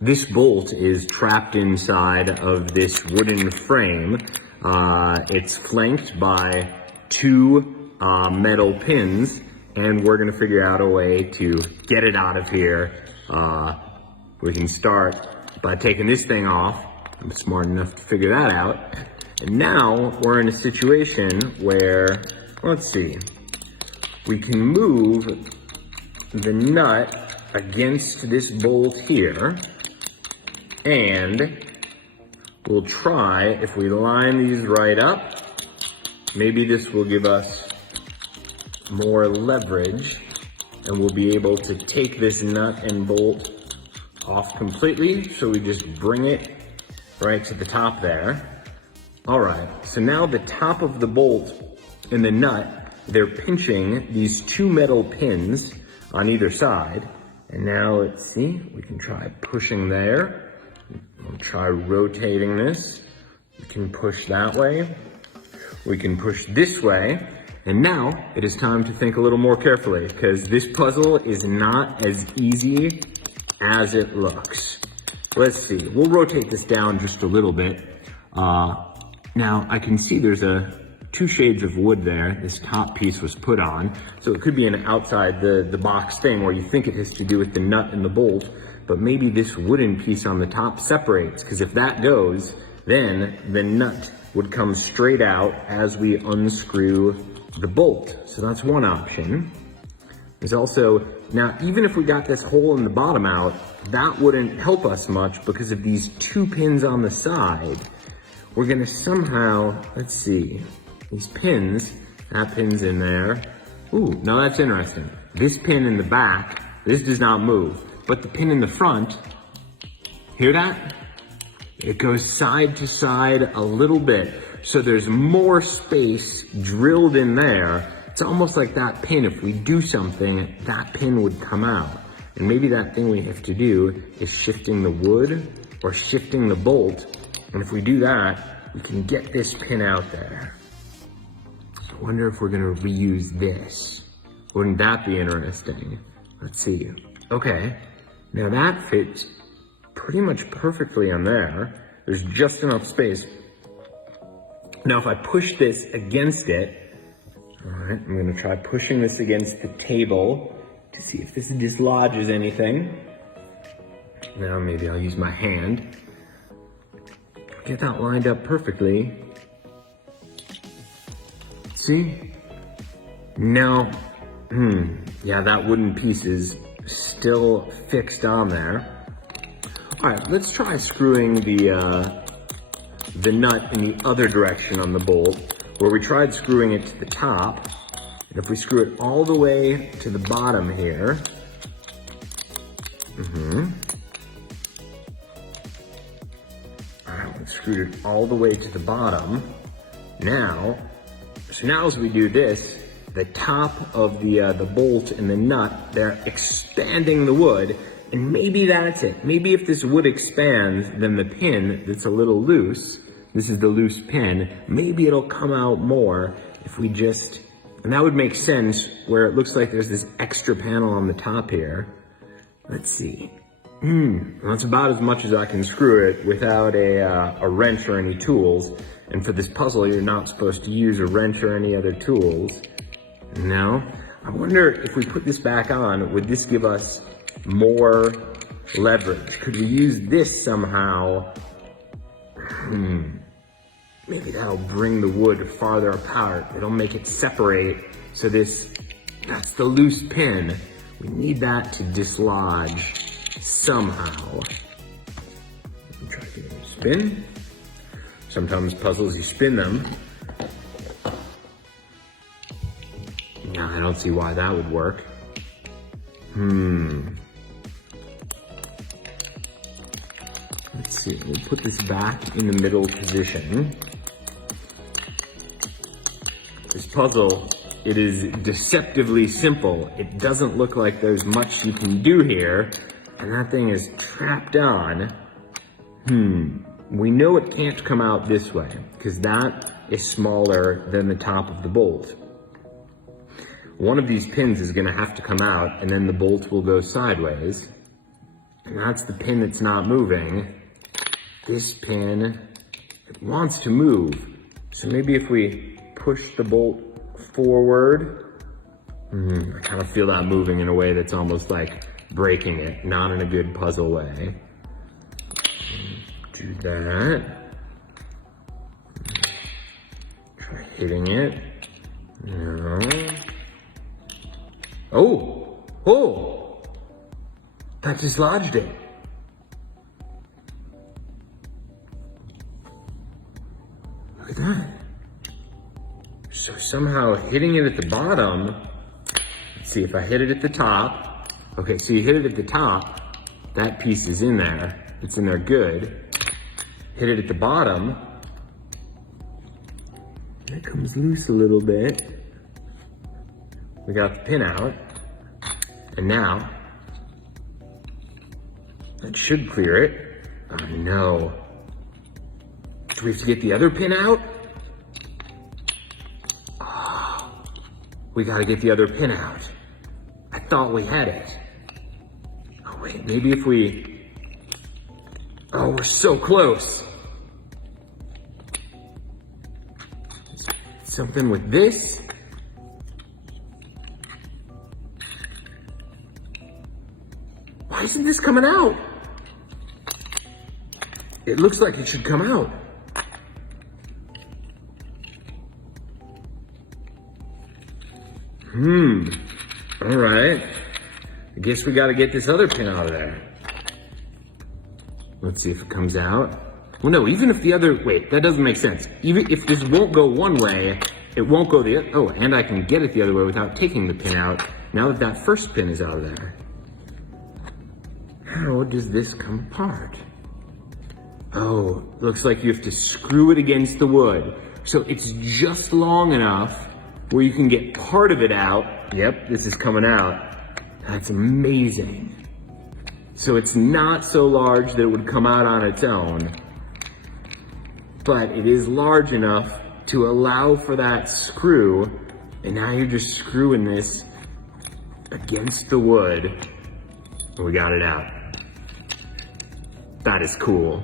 this bolt is trapped inside of this wooden frame. It's flanked by two metal pins, and we're gonna figure out a way to get it out of here. We can start by taking this thing off. I'm smart enough to figure that out. And now we're in a situation where, let's see, we can move the nut against this bolt here, and we'll try, if we line these right up, maybe this will give us more leverage, and we'll be able to take this nut and bolt off completely. So we just bring it right to the top there. All right, so now the top of the bolt and the nut, they're pinching these two metal pins on either side. And now let's see, we can try pushing there. We'll try rotating this. We can push that way. We can push this way. And now it is time to think a little more carefully, because this puzzle is not as easy as it looks. Let's see, we'll rotate this down just a little bit. Now I can see there's two shades of wood there. This top piece was put on, so it could be an outside the box thing where you think it has to do with the nut and the bolt, but maybe this wooden piece on the top separates, because if that goes, then the nut would come straight out as we unscrew the bolt. So that's one option. There's also, now even if we got this hole in the bottom out, that wouldn't help us much because of these two pins on the side. We're gonna somehow, let's see, these pins, that pin's in there. Ooh, now that's interesting. This pin in the back, this does not move, but the pin in the front, hear that? It goes side to side a little bit. So there's more space drilled in there. It's almost like that pin, if we do something, that pin would come out. And maybe that thing we have to do is shifting the wood or shifting the bolt. And if we do that, we can get this pin out there. I wonder if we're gonna reuse this. Wouldn't that be interesting? Let's see. Okay, now that fits pretty much perfectly on there. There's just enough space. Now if I push this against it, all right, I'm gonna try pushing this against the table to see if this dislodges anything. Now maybe I'll use my hand. Get that lined up perfectly. See? Now, yeah, that wooden piece is still fixed on there. All right, let's try screwing the nut in the other direction on the bolt, where we tried screwing it to the top. And if we screw it all the way to the bottom here, all right, let's screw it all the way to the bottom. Now, so now as we do this, the top of the bolt and the nut, they're expanding the wood, and maybe that's it. Maybe if this wood expands, then the pin that's a little loose, this is the loose pin, maybe it'll come out more if we just, and that would make sense where it looks like there's this extra panel on the top here. Let's see. That's about as much as I can screw it without a wrench or any tools. And for this puzzle, you're not supposed to use a wrench or any other tools. No. I wonder if we put this back on, would this give us more leverage? Could we use this somehow? Maybe that'll bring the wood farther apart. It'll make it separate. So that's the loose pin. We need that to dislodge somehow. Try to spin. Sometimes puzzles, you spin them. Yeah, I don't see why that would work. Let's see, we'll put this back in the middle position. This puzzle, it is deceptively simple. It doesn't look like there's much you can do here, and that thing is trapped on. We know it can't come out this way, because that is smaller than the top of the bolt. One of these pins is gonna have to come out, and then the bolt will go sideways. And that's the pin that's not moving. This pin, it wants to move. So maybe if we push the bolt forward, I kind of feel that moving in a way that's almost like breaking it, not in a good puzzle way. Do that. Try hitting it. No. Oh! That dislodged it. Look at that. So somehow hitting it at the bottom, let's see if I hit it at the top. Okay, so you hit it at the top, that piece is in there. It's in there good. Hit it at the bottom, and it comes loose a little bit. We got the pin out, and now, that should clear it. Oh no. Do we have to get the other pin out? Oh, we gotta get the other pin out. I thought we had it. Oh wait, maybe if we, oh, we're so close. Something with this. Why isn't this coming out? It looks like it should come out. All right. I guess we gotta get this other pin out of there. Let's see if it comes out. Well, no, even if the other, wait, that doesn't make sense. Even if this won't go one way, it won't go the other, oh, and I can get it the other way without taking the pin out, now that that first pin is out of there. How does this come apart? Oh, looks like you have to screw it against the wood. So it's just long enough where you can get part of it out. Yep, this is coming out. That's amazing. So it's not so large that it would come out on its own, but it is large enough to allow for that screw, and now you're just screwing this against the wood, and we got it out. That is cool.